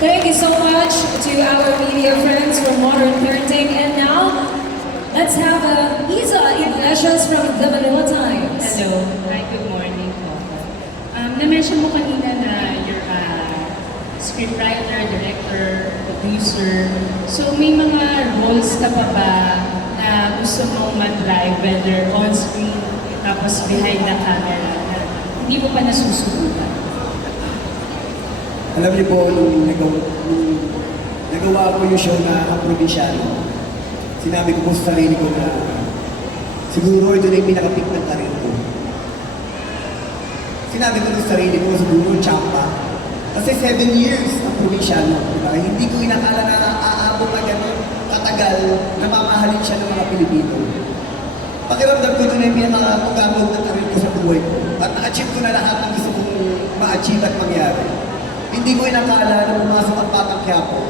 Thank you so much to our media friends from Modern Parenting. And now, let's have Isa Iglesias from the Manila Times. Hello. Hi, good morning po. Na-mention mo kanina na you're a scriptwriter, director, producer. So may mga roles ka pa ba na gusto mong ma-drive, whether on-screen, tapos behind the camera, na hindi mo pa nasusubukan? Alam niyo po, nung nagawa ko yung show na Ang Probinsyano, sinabi ko po sa sarili ko na siguro ito na yung pinaka-peak ng karir ko. Sinabi ko sa sarili ko, siguro Champa. Kasi 7 years ang Probinsyano, diba? Hindi ko inakala na aabot na gano'n katagal na mamahalin siya ng mga Pilipino. Pakiramdam ko ito na yung pinaka-tugamog ng karir ko sa buhay ko. At na-achieve ko na lahat ng gusto kong ma-achieve at mangyari. Hindi ko inakala na pumasok ang Batang Quiapo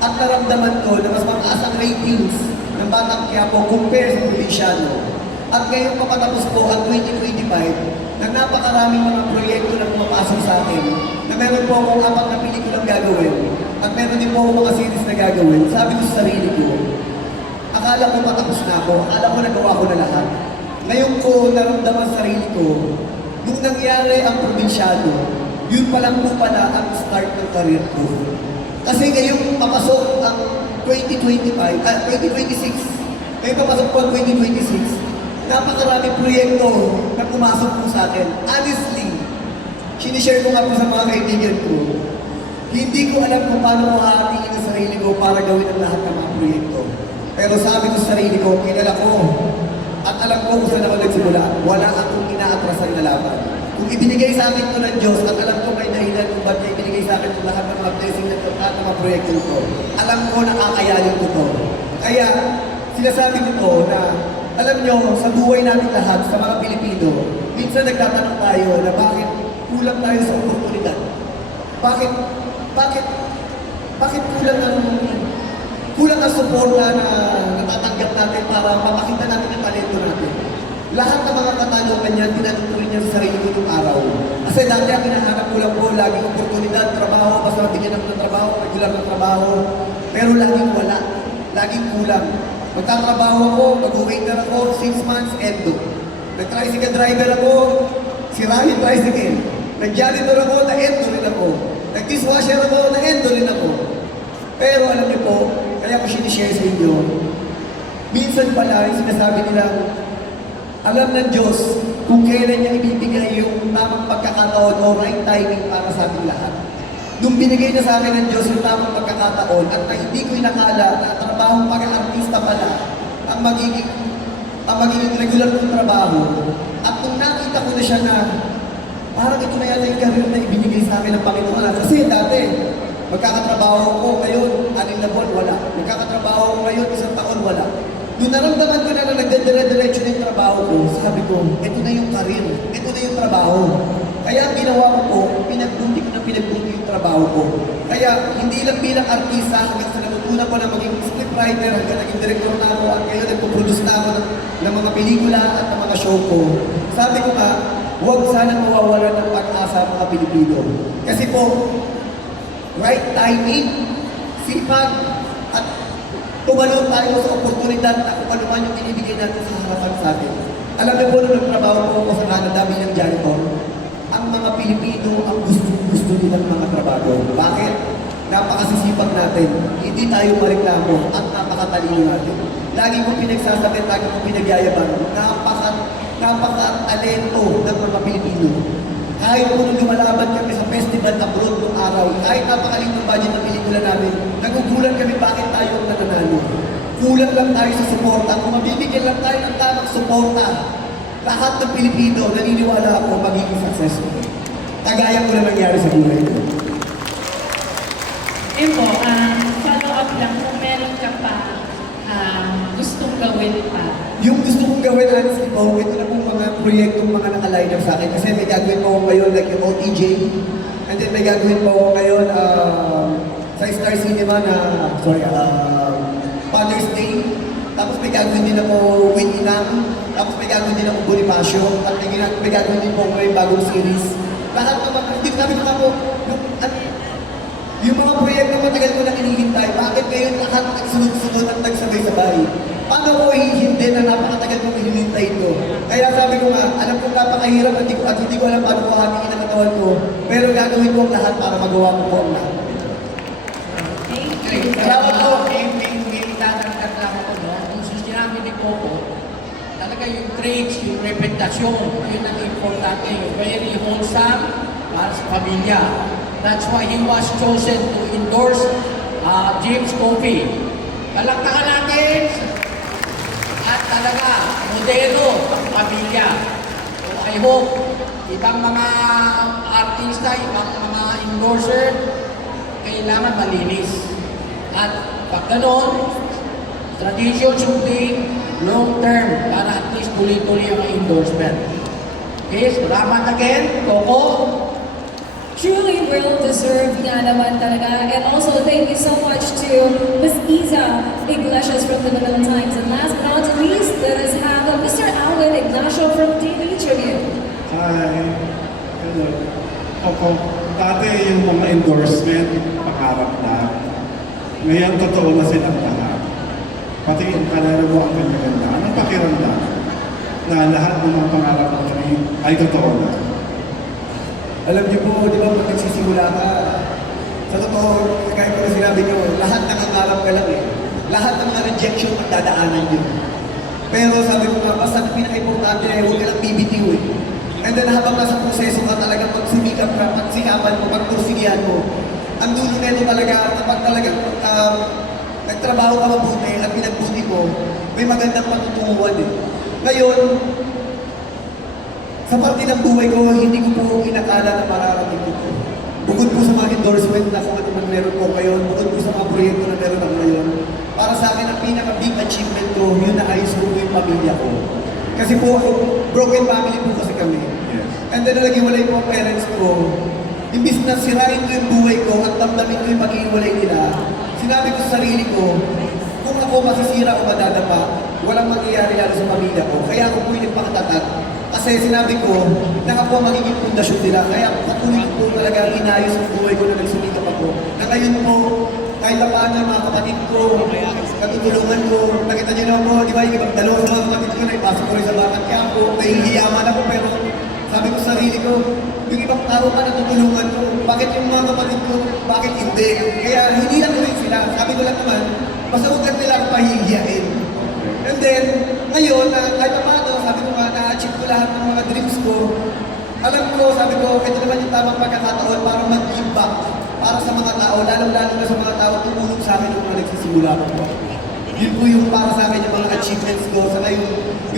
at naramdaman ko na mas mataas ang ratings ng Batang Quiapo compare sa Probinsyano. At ngayon papatapos po ang 2025 na napakaraming mga proyekto na pumapasok sa akin na meron po akong 4 na pelikulang gagawin at meron din po akong mga series na gagawin. Sabi ko sa sarili ko, akala ko matapos na ako, akala ko nagawa ko na lahat. Ngayon ko naramdaman sa sarili ko, nung nangyari ang Probinsyano, yun pa lang po pala ang start ng career ko. Kasi ngayong papasok ang 2026, ngayong papasok po ang 2026, napakaraming proyekto na pumasok po sa akin. Honestly, sinishare ko nga po sa mga kaibigan ko, hindi ko alam kung paano ko hahatiin ang sarili ko para gawin ang lahat ng mga proyekto. Pero sabi ko sa sarili ko, kilala ko, at alam ko kung saan ako nagsimula, wala akong inaatrasan na laban. Kung ibinigay sa akin ito ng Diyos, at alam ko may dahilan kung ba't niya ibinigay sa akin ito lahat ng mga blessing na ito at mga proyekto ko. Alam ko na kakayanin ko ito. Kaya, sinasabi ko to na, alam nyo, sa buhay natin lahat, sa mga Pilipino, minsan nagtatanong tayo na bakit kulang tayo sa oportunidad. Bakit kulang ang suporta na natatanggap natin para mapakita natin ang talento natin. Lahat ng mga katanungan niya, tinatutuloy niya sa sarili ko itong araw. Kasi dati ang hinahanap ko lang po, laging oportunidad, trabaho, basta mabigyan ako ng trabaho, regular ng trabaho. Pero laging wala, laging kulang. Magtatrabaho ako, mag-waiter ako, 6 months, endo. Nag-tricycle driver ako, sira yung tricycle. Nag-janitor ako, na-endo rin ako. Nag-dishwasher ako, na-endo rin ako. Pero alam niyo po, kaya ko sinishare sa inyo, minsan pala yung sinasabi nilang, alam ng Diyos kung kailan niya ibibigay yung tamang pagkakataon o right timing para sa ating lahat. Nung binigay na sa akin ng Diyos yung tamang pagkakataon at na hindi ko inakala na trabaho pag-artista pala ang magiging regular kong trabaho. At nung nakita ko na siya na parang ito na yata yung career na ibinigay sa akin ng Panginoon. Kasi dati, magkakatrabaho ko ngayon, 6 na buwan, wala. Magkakatrabaho ko ngayon, 1 taon, wala. Nung naramdaman ko na nagdadire-diretso na yung trabaho ko, sabi ko, ito na yung career, ito na yung trabaho. Kaya ang ginawa ko po, pinagbuti ko yung trabaho ko. Kaya hindi lang bilang artista, hanggang sa natutunan ko na maging scriptwriter, hanggang naging director na ako, at ngayon nagpo-produce na ako ng mga pelikula at ng mga show ko. Sabi ko nga, huwag sanang mawawalan ng pag-asa ang mga Pilipino. Kasi po, right timing, sipag, at tumalon tayo sa oportunidad na kung ano man yung binibigay natin sa harapan sa atin. Alam niyo po, nung nagtrabaho po ako sa Canada bilang janitor, ang mga Pilipino ang gusto nilang mga trabaho. Bakit? Napakasisipag natin, hindi tayo mareklamo at napakatalino natin. Lagi kong pinagsasabi, lagi kong pinagyayabang, napaka-talento ng mga Pilipino. Kahit po nung lumalaban kami sa festival abroad noong araw, kahit napakaling ng budget ng pelikula namin, nagugulan kami bakit tayo ang nananalo. Kulang lang tayo sa suporta. Kung mabibigyan lang tayo ng tamang suporta, lahat ng Pilipino, naniniwala ako magiging successful. Kagaya ko na nangyari sa buhay ko. Po, follow up lang kung meron ka pa gustong gawin pa. Yung gusto kong gawin, honestly po, ito na pong mga proyektong mga nakaline up sa akin. Kasi may gagawin po ako ngayon, like yung OTJ. And then may gagawin po ako ngayon sa Star Cinema na, Father's Day. Tapos may gagawin din ako with Inang. Tapos may gagawin din ako Bonifacio. At may gagawin din po ako yung bagong series. Lahat naman, hindi kami po, Yung mga proyekto matagal ko na hinihintay, bakit ngayon lahat nagsunod-sunod at nagsabay-sabay? Paano ko hihindi na napakatagal kong hinihintay ito? Kaya sabi ko nga, alam kong napakahirap at hindi ko alam paano ko hatiin ang katawan ko, pero gagawin ko ang lahat para magawa ko po ang lahat. Thank you. Salamat po. May dadagdag lang ako, no? Kung sinabi ni Coco, talaga yung traits, yung reputasyon, yun ang importante. Very wholesome para sa pamilya. That's why he was chosen to endorse James Coffee. Palakpakan natin! At talaga, modelo ang pamilya. So I hope, ibang mga artista, ibang mga endorser, kailangan malinis. At pag ganon, tradition should be long term para at least tuloy-tuloy ang endorsement. Okay, salamat again, Coco. Truly well-deserved nga naman talaga. And also, thank you so much to Ms. Iza Iglesias from the Manila Times. And last but not least, let us have Mr. Alvin Ignacio from Daily Tribune. Hi. Hello. Ako, dati yung mga endorsement, pangarap na. Ngayon, totoo na silang lahat. Pati yung kanara mo ang kanyaganda. Anong pakiramdam na lahat ng mga pangarap mo ay totoo na? Alam niyo po, di ba, pag nagsisimula ka, sa totoo, kaya ko na sinabi niyo, lahat nangangarap ka lang eh. Lahat ng mga rejection magdadaanan yun. Pero sabi ko nga, basta ang pinaka-importante ay huwag ka lang bibitiw eh. And then habang nasa proseso ka talagang pagsumikap ka, pagsikapan mo, pagpursigihan mo, ang dulo nito talaga, kapag talagang nagtrabaho ka mabuti at pinagbuti mo, may magandang patutunguhan eh. Ngayon, sa parte ng buhay ko, hindi ko po inakala na mararating ko po. Bukod po sa mga endorsement na kung ano man meron po ngayon, bukod po sa mga proyekto na meron ako ngayon, para sa akin ang pinaka-big achievement ko, yun na ayos ko yung pamilya ko. Kasi po, broken family po kasi kami. Yes. And then naghiwalay po ang parents ko, imbis na sirain ko yung buhay ko at damdamin ko yung pag-iwalay nila, sinabi ko sa sarili ko, kung ako masisira o madadapa, walang mangyayari lalo sa pamilya ko. Kaya ako po yung nagpakatatag. Kasi sinabi ko, na ako ang magiging pundasyon nila. Kaya patuloy ko po talaga inayos ang buhay ko na nagsumikap ako. Na ngayon po, kahit pa paano yung mga kapatid ko, natutulungan ko, nakita niyo naman po, di ba yung ibang dalawa sa mga kapatid ko, naipasok ko rin sa bakit kampo, nahihiyaman ako, pero sabi ko sa sarili ko, yung ibang tao pa natutulungan ko, bakit yung mga kapatid ko, bakit hindi? Kaya hindi lang ko rin sila. Sabi ko lang naman, basta huwag nila ako pahihiyain. And then, ngayon, kahit pa paano, sabi ko nga, na-achieve ko lahat ng mga dreams ko. Alam ko, sabi ko, ito naman yung tamang pagkakataon para mag-give back para sa mga tao, lalong-lalo na sa mga tao tumulong sa akin nung mga nagsisimula ko. Yun po yung para sa akin yung mga achievements ko. Sa ngayon, yung